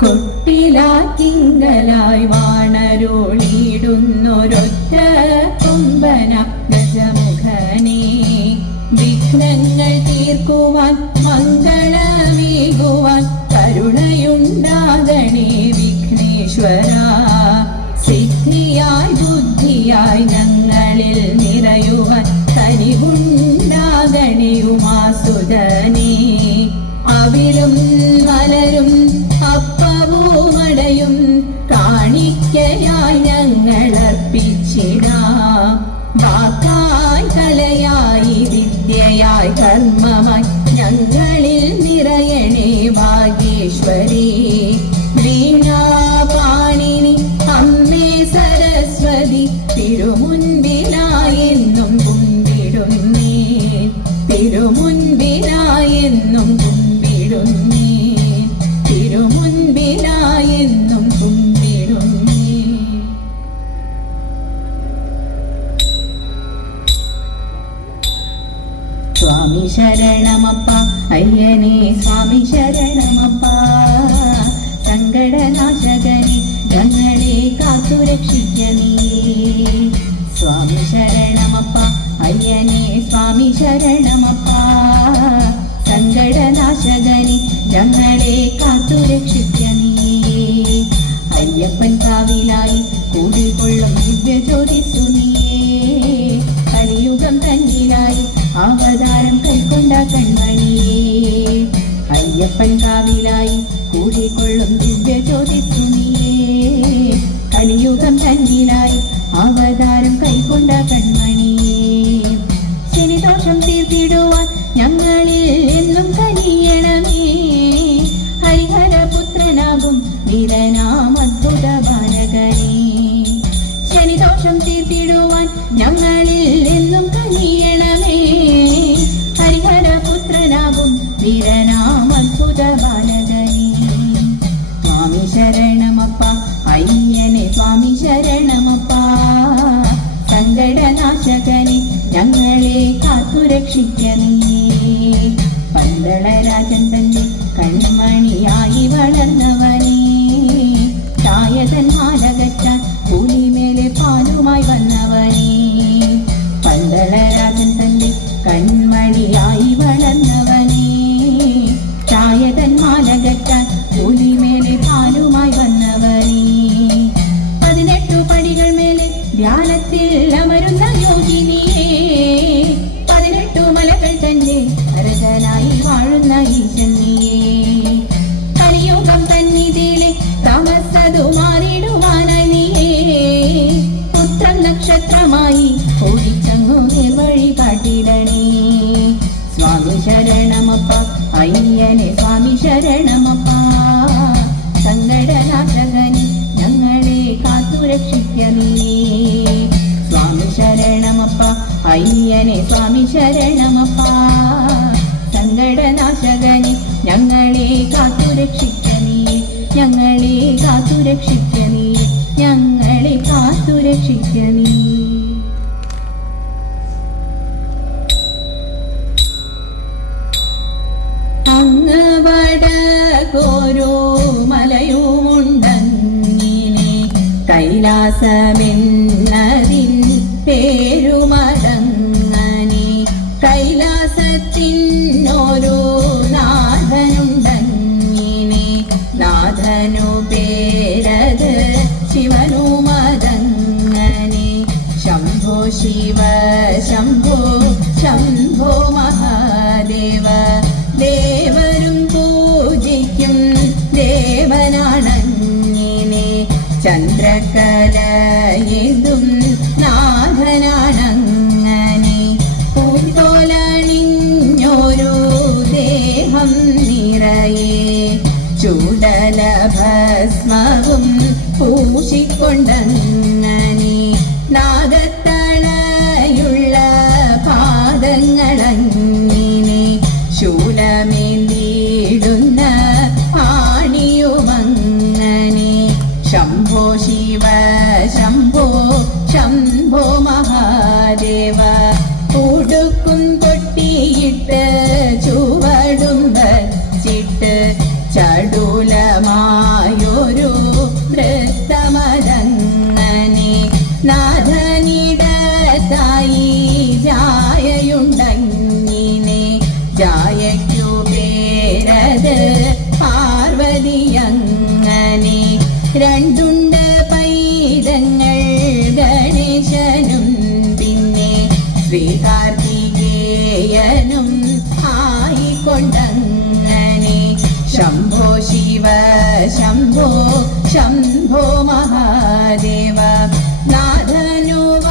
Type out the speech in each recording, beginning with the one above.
കൊട്ടിലാക്കിങ്കലായി വാണരുളിയിടുന്നൊരൊറ്റ കൊമ്പന ഗജമുഖനേ വിഘ്നങ്ങൾ തീർക്കുവാൻ മംഗളമേകുവാൻ കരുണയുണ്ടാകണേ വിഘ്നേശ്വര സിദ്ധിയായി ബുദ്ധിയായി ഞങ്ങളിൽ നിറയുവാൻ കനിവുണ്ടാകണേ ഉമാസുതനേ അവിലും മലരും അപ്പവുമടയും കാണിക്കയായി ഞങ്ങൾ അർപ്പിച്ചിടാം വാക്കായി കലയായി വിദ്യയായി കർമ്മമായി ഞങ്ങളിൽ നിറയണേ ഭാഗ്യേശ്വരി വീണാപാണിനി അമ്മേ സരസ്വതി തിരുമുൻപിലായെന്നും കുമ്പിടുന്നേ തിരുമുൻപിലായെന്നും കുമ്പിടുന്നേ തിരുമുൻപിലായെന്നും കുമ്പിടുന്നേ. സ്വാമി ശരണമപ്പ അയ്യനേ സ്വാമി ശരണമപ്പ സങ്കടനാശകനെ ഞങ്ങളെ കാത്തുരക്ഷിക്കണേ സ്വാമി ശരണമപ്പ അയ്യനേ സ്വാമി ശരണമപ്പ സങ്കടനാശകനെ ഞങ്ങളെ കാത്തുരക്ഷിക്കണേ അയ്യപ്പൻ കാവിലായി കൂടിക്കൊള്ളും ദിവ്യജ്യോതിസ്സു നീയേ കലിയുഗം തന്നിലായി അവതാരം കൈക്കൊണ്ട കൺമണിയേ അയ്യപ്പൻ കാവിലായി കൂടിക്കൊള്ളും ദിവ്യജ്യോതിസ്സു നീയേ കലിയുഗം തന്നിലായി അവതാരം കൈക്കൊണ്ട കൺമണിയേ ശനിദോഷം തീർത്തിടുവാൻ ഞങ്ങളിൽ എന്നും കനിയണമേ ഹരിഹരപുത്രനാകും വീരനാം അദ്ഭുത ബാലകനേ ശനിദോഷം തീർത്തിടുവാൻ ഞങ്ങളിൽ എന്നും കനിയണമേ ഹരിഹരപുത്രനാകും വീരനാം അദ്ഭുത ബാലകനേ സ്വാമി ശരണമപ്പ അയ്യനെ സ്വാമി ശരണമപ്പ സങ്കടനാശകനെ ഞങ്ങളെ കാത്തുരക്ഷിക്കണേ പന്തളരാജൻ തന്റെ കൺമണിയായി വളർന്നവനേ ചായതൻ മാലകറ്റാൻ കൂലിമേലെ പാലുമായി വന്നവനേ പന്തളരാജൻ തന്റെ കൺമണിയായി വളർന്നവനേ ചായതൻ മാലകറ്റാൻ കൂലിമേലെ പാലുമായി വന്നവനേ 18 പടികൾ മേലെ ധ്യാനത്തിൽ അമരുന്ന യോഗിനിയേ 18 മലകൾ തന്റെ അരസനായി വാഴുന്ന ഈശനിയേ കലിയുഗം തന്നിതിലെ താമസതു മാറിടുവാനനിയേ പുത്രം നക്ഷത്രമായി ഓടിച്ചങ്ങു നിർവഴി കാട്ടിടണേ സ്വാമി ശരണമപ്പ അയ്യനെ സ്വാമി ശരണമപ്പ സങ്കടനാശകനെ ഞങ്ങളെ കാത്തുരക്ഷിക്കണേ സ്വാമി ശരണമപ്പ അയ്യനെ സ്വാമി ശരണമപ്പ സങ്കടനാശകനെ ഞങ്ങളെ കാത്തുരക്ഷിക്കണേ ഞങ്ങളെ കാത്തുരക്ഷിക്കണേ ഞങ്ങളെ കാത്തുരക്ഷിക്കണേ. അങ്ങ് വടക്കോരോ മലയുമുണ്ടങ്ങിനെ കൈലാസമെന്നതിൻ പേരുമടങ്ങനെ കൈലാസത്തിനോരോ നാഥനുണ്ടങ്ങിനെ നാഥനു പേരത് ശിവനുമതങ്ങനെ ശംഭോ ശിവ ശംഭോ ശംഭോ മഹാദേവ ദേവരും പൂജിക്കും ദേവനാണങ്ങിനെ ചന്ദ്രകലയെതും നാഥനാണങ്ങനെ പൂത്തോലണിഞ്ഞോരു ദേഹം നിറയെ ചൂടലഭസ്മവും പൂശിക്കൊണ്ടങ്ങനെ നാഗത്തളയുള്ള പാദങ്ങളങ്ങിനെ ശൂലമേന്തിടുന്ന ആണിയുമങ്ങനെ ശംഭോ ശിവ ശംഭോ ശംഭോ മഹാദേവ ഉടുക്കും കൊട്ടിയിട്ട് ചുവടും വച്ചിട്ട് ചടുലമായ രണ്ടുണ്ട് പൈതങ്ങൾ ഗണേശനും പിന്നെ ശ്രീകാർത്തികേയനും ആയിക്കൊണ്ടങ്ങനെ ശംഭോ ശിവ ശംഭോ ശംഭോ മഹാദേവ നാഥനുവാഹനം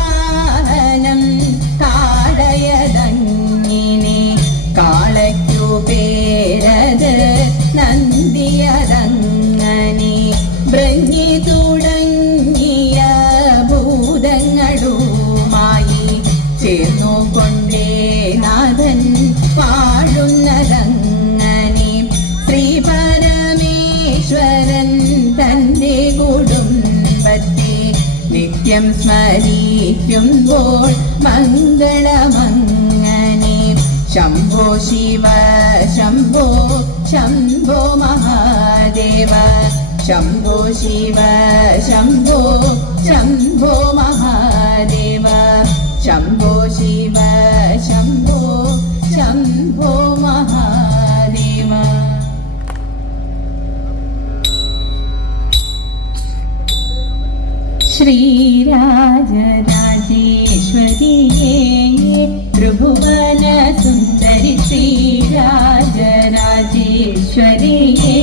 കാളയതങ്ങിനെ കാളയ്ക്കു പേരത് നന്ദിയതങ്ങനെ ബ്രഹ്മി തുടങ്ങിയ ഭൂതങ്ങളുമായി ചേർന്നുകൊണ്ടേ നാഥൻ വാഴുന്നതങ്ങനെ ശ്രീ പരമേശ്വരൻ തൻ്റെ കുടുംബത്തെ നിത്യം സ്മരിക്കുമ്പോൾ മംഗളമങ്ങനെ ശംഭോ ശിവ ശംഭോ ശംഭോ മഹാദേവ ശംഭോ ശിവ ശംഭോ ശംഭോ മഹാദേവ ശംഭോ ശിവ ശംഭോ ശംഭോ മഹാദേവ. ശ്രീരാജരാജേശ്വരിയേ ത്രിഭുവന സുന്ദരി ശ്രീരാജരാജേശ്വരിയേ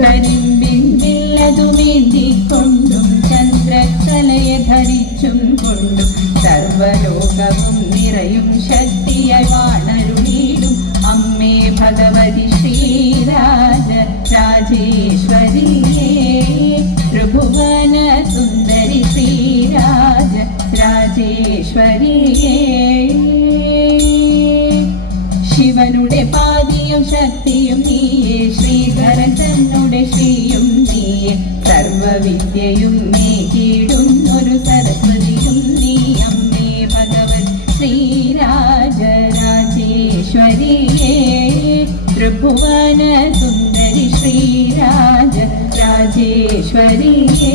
കരിമ്പിൻവില്ലതുമേന്തിക്കൊണ്ടും ചന്ദ്രക്കലയെ ധരിച്ചും കൊണ്ടും സർവലോകവും നിറയും ശക്തിയായി വാണരുളീടും അമ്മേ ഭഗവതി ശ്രീരാജരാജേശ്വരിയേ ത്രിഭുവന സുന്ദരി ശ്രീരാജരാജേശ്വരിയേ ശിവനുടെ പാതിയും ശക്തിയും നീയേ ശ്രീധരൻ തന്നുടെ ശ്രീയും നീയേ സർവവിദ്യയും നീക്കിടുന്നൊരു സരസ്വതിയും നീ അമ്മേ ഭഗവൻ ശ്രീരാജരാജേശ്വരിയേ ത്രിഭുവന സുന്ദരി ശ്രീരാജരാജേശ്വരിയേ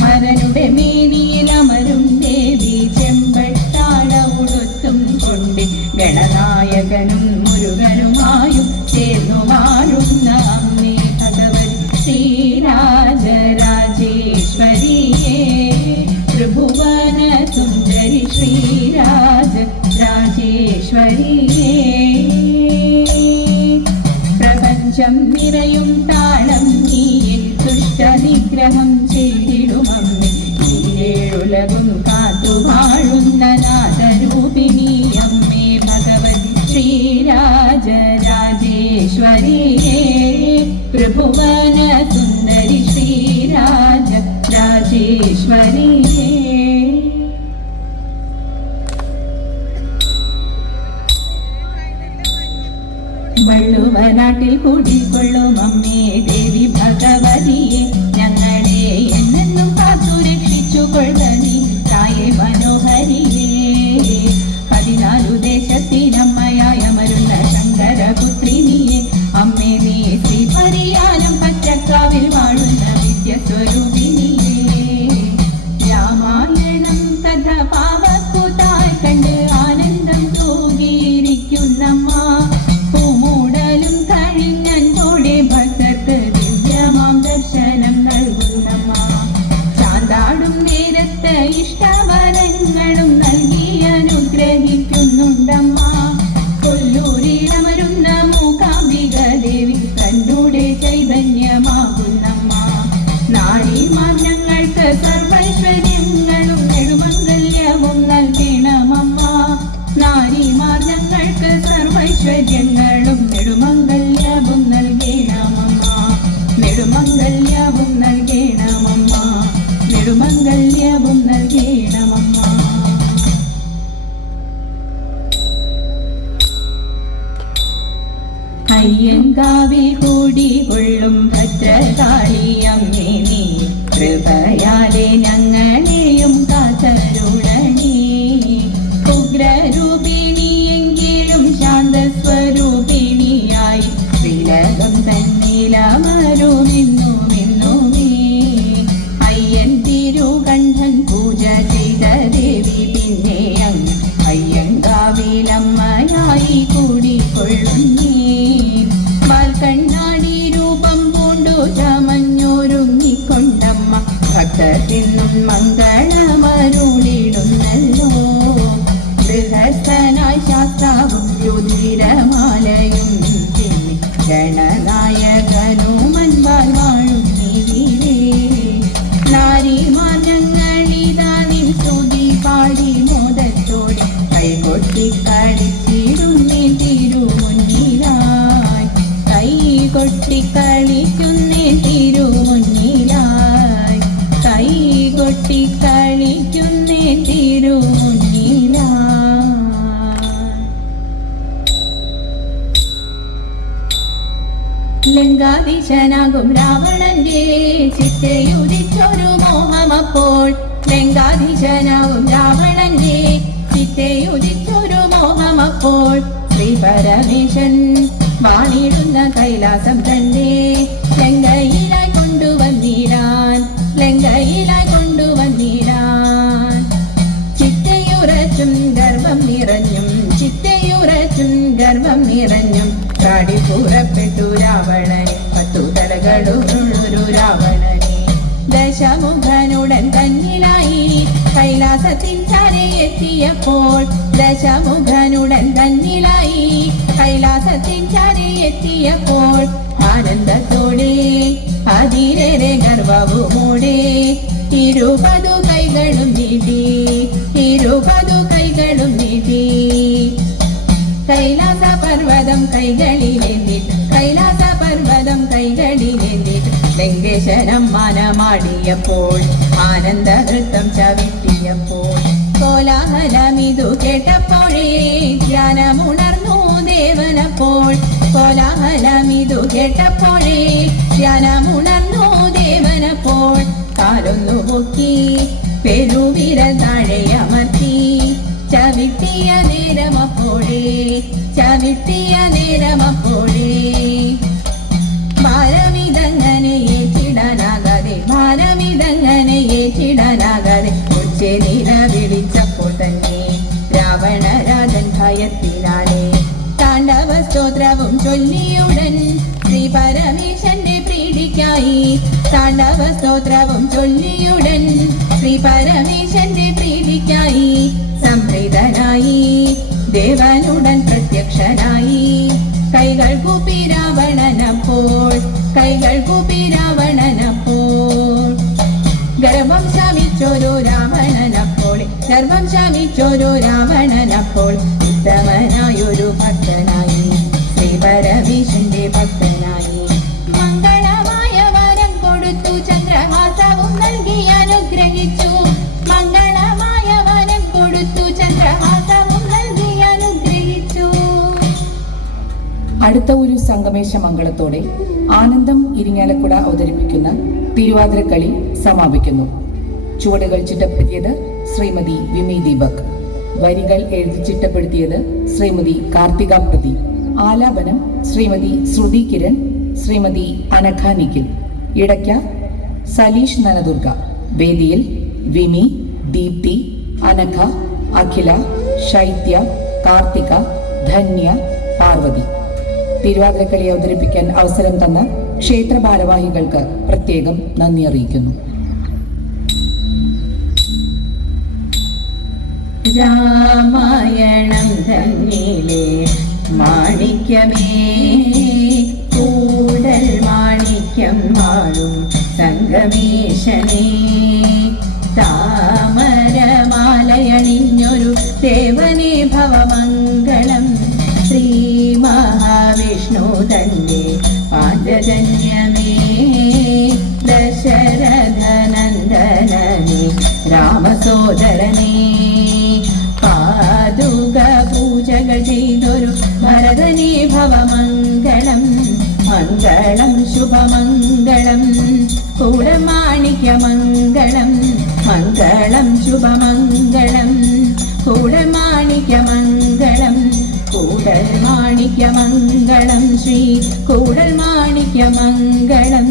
ഹരനുടെ മേനിയിലമരും ദേവി ചെമ്പട്ടാള ഉടുത്തും കൊണ്ട് ഗണനായകനും മുരുകനുമായും ചേർന്നു വാഴുന്ന അമ്മേ ഭഗവതി ശ്രീരാജരാജേശ്വരിയേ ത്രിഭുവന സുന്ദരി ശ്രീരാജരാജേശ്വരിയേ പ്രപഞ്ചം നിറയും താളം നീയിൽ ദുഷ്ടനിഗ്രഹം ചെയ്തിടുമമ്മേ ഏഴുലകും കാത്തു വാഴുന്ന നാദരൂപിണി അമ്മേ ഭഗവതി ശ്രീരാജരാജേശ്വരിയേ ത്രിഭുവന സുന്ദരി ശ്രീരാജരാജേശ്വരിയേ. വള്ളുവനാട്ടിൽ കൂടിക്കൊള്ളും അമ്മേ ദേവി ഭഗവതിയെ ഞങ്ങളെ എന്നെന്നും കാത്തു രക്ഷിച്ചു കൊള്ളനി തായെ മനോഹരിയേ 14 ദേശത്തിനമ്മയായി അമരുന്ന ശങ്കരപുത്രിനിയെ അമ്മേ നീ ശ്രീ പരിയാരം പച്ചക്കാവിൽ വാഴുന്ന വിദ്യസ്വരൂപിനിയേ രാമായണം കഥ പാവക്കുതായി കണ്ട് ആനന്ദം തൂകിയിരിക്കുന്നമ്മ പൂമൂടലും കഴിഞ്ഞൻപോടെ ഭക്തർക്ക് ദിവ്യമാം ദർശനം നൽകുന്നമ്മ ചാന്താടും നേരത്ത് ഇഷ്ടവരങ്ങളും നൽകി അനുഗ്രഹിക്കുന്നുണ്ടമ്മ കൊല്ലൂരിലമരുന്ന മൂകാംബിക ദേവി തന്നൂടെ ചൈതന്യമാകുന്നമ്മ നാരിമാർ ഞങ്ങൾക്ക് സർവൈശ്വര്യങ്ങളും നെടുമംഗല്യവും നൽകണമമ്മ നാരിമാർ ഞങ്ങൾക്ക് സർവൈശ്വര്യങ്ങളും നെടുമംഗല്യവും നൽകണമമ്മ നെടുമംഗല്യവും നൽകണമമ്മ നെടുമംഗല്യവും നൽകണമമ്മ. അയ്യങ്കാവിൽ കൂടികൊള്ളും ഭദ്രകാളിയമ്മേ നീ കൃപയാലെ ഞങ്ങളെയും കാത്തരുളണേ ഉഗ്രരൂപിണിയെങ്കിലും ശാന്തസ്വരൂപിണിയായി ശ്രീലകം തന്നിലമരുമെന്നുമെന്നുമേ അയ്യൻ തിരുകണ്ഠൻ പൂജ ചെയ്ത ദേവി പിന്നെ അങ്ങ് അയ്യങ്കാവിലമ്മയായി കൂടിക്കൊള്ളുന്നേ പുരത്തിന്നും മംഗളമരുളിടുന്നല്ലോ. ഗൃഹസ്ഥനായി ശാസ്താവും രുധിരമാലയും പിന്നെ ഗണനായകനുമൻപാൽ വാഴും നീവീരേ. നാരിമാർ ഞങ്ങളിതാ നിൻ സ്തുതി പാടി മോദത്തോടെ കൈകൊട്ടി കളിച്ചിടുന്നേ തിരുമുന്നിലായി. കൈകൊട്ടി കളിക്കുന്നേ തിരുമുന്നിലായി. കൈകൊട്ടി കളിക്കുന്നേ തിരുമുന്നിലായി. ലങ്കാധീശനാകും രാവണന്റെ ചിറ്റയുദിച്ചൊരു മോഹമപ്പോൾ. ലങ്കാധീശനാകും രാവണന്റെ ചിറ്റയുദിച്ചൊരു മോഹമപ്പോൾ. ശ്രീ പരമേശൻ വാണിടുന്ന കൈലാസം തന്നെ ലങ്കയിലായി കൊണ്ടുവന്നിടാൻ. ലങ്കയിലായി കൊണ്ടുവന്നിടാൻ. ചിറ്റയുറച്ചും ഗർഭം നിറഞ്ഞും ചിറ്റയുറച്ചും ഗർഭം നിറഞ്ഞും ചാടി പുറപ്പെട്ടു രാവണനെ. 10 തലകളുള്ളൊരു രാവണനെ. ദശമുഖനുടൻ തന്നിലായി കൈലാസത്തിൻ ചാരയെത്തിയപ്പോൾ. ദശമുഖനുടൻ തന്നിലായി കൈലാസത്തിൻ ചാരയെത്തിയപ്പോൾ. ആനന്ദത്തോടെ അതിരേറെ ഗർവവുമോടെ 20 കൈകളും നീട്ടി. 20 കൈകളും നീട്ടി. കൈലാസ പർവ്വതം കൈകളിലേന്തിട്ട്. കൈലാസ പർവ്വതം കൈകളിലേന്തിട്ട് ലങ്കേശനം മാനമാടിയപ്പോൾ. ആനന്ദ നൃത്തം ചവിട്ടിയപ്പോൾ. കോലാഹലമിതു കേട്ടപ്പോഴേ ധ്യാനമുണർന്നു ദേവനപ്പോൾ. കോലാഹലമിതു കേട്ടപ്പോഴേ ധ്യാനമുണർന്നു ദേവനപ്പോൾ. കാലൊന്നു പൊക്കി പെരുവിരൽ താഴെ അമർത്തി. ചവിട്ടിയ നേരമപ്പോഴേ ചവിട്ടിയ നേരമപ്പോഴേ. ഭാരമിതങ്ങനെ ഏറ്റിടാനാകാതെ ഭാരമിതങ്ങനെ ഏറ്റിടാനാകാതെ ഉച്ചേ നില വിളിച്ചപ്പോൾ തന്നെ രാവണരാജൻ ഭയത്തിനാലെ താണ്ഡവ സ്തോത്രവും ചൊല്ലിയുടൻ ശ്രീ പരമേശന്റെ പ്രീതിക്കായി. താണ്ഡവ സ്തോത്രവും ചൊല്ലിയുടൻ ശ്രീ പരമേശന്റെ പ്രീതിക്കായി സംപ്രീതനായി ദേവനുടൻ പ്രത്യക്ഷനായി. കൈകൾ കൂപ്പി രാവണനപ്പോൾ. കൈകൾ കൂപ്പി രാവണനപ്പോൾ. ഗർഭം ശമിച്ചൊരു രാവണനപ്പോൾ. ഗർഭം ശമിച്ചൊരു രാവണനപ്പോൾ. ഉത്തമനായൊരു ഭക്തനായി ശ്രീ പരമേശന്റെ ഭക്തനായി. മംഗളമായ വരം കൊടുത്തു ചന്ദ്രഹാസവും നൽകി അനുഗ്രഹിച്ചു. മംഗളമായ വരം കൊടുത്തു ചന്ദ്രഹാസവും നൽകി അനുഗ്രഹിച്ചു. അടുത്ത ഒരു സംഗമേശ മംഗളത്തോടെ ആനന്ദം ഇരിങ്ങാലക്കുട അവതരിപ്പിക്കുന്ന തിരുവാതിരക്കളി സമാപിക്കുന്നു. ചുവടുകൾ ചിട്ടപ്പെടുത്തിയത് ശ്രീമതി വിമി ദീപക്. വരികൾ എഴുതി ചിട്ടപ്പെടുത്തിയത് ശ്രീമതി കാർത്തിക പ്രദീപ്. ആലാപനം ശ്രീമതി ശ്രുതി കിരൺ, ശ്രീമതി അനഘ നിഖിൽ. ഇടയ്ക്ക സലീഷ് നനദുർഗ. വേദിയിൽ വിമി, ദീപ്തി, അനഘ, അഖില, ശൈത്യ, കാർത്തിക, ധന്യ, പാർവതി. തിരുവാതിരക്കളി അവതരിപ്പിക്കാൻ അവസരം തന്ന ക്ഷേത്ര ഭാരവാഹികൾക്ക് പ്രത്യേകം നന്ദി അറിയിക്കുന്നു. രാമായണം തന്നിലെ മാണിക്യമേ കൂടൽ മാണിക്യം വാഴും സംഗമേശനേ. താമരമാലയണിഞ്ഞൊരു ദേവനേ ഭവമംഗളം. ശ്രീ മഹാവിഷ്ണു തന്റെ പാഞ്ചജന്യമേ. ദശരഥനന്ദനനേ രാമസോദരനേ. പാദുക പൂജകൾ ചെയ്തൊരു ഭരതനേ ഭവമംഗളം. മംഗളം ശുഭമംഗളം കൂടമാണിക്യമംഗളം. മംഗളം ശുഭമംഗളം കൂടമാണിക്യമംഗളം. കൂടൽ മാണിക്യമംഗളം ശ്രീ കൂടൽ മാണിക്യമംഗളം.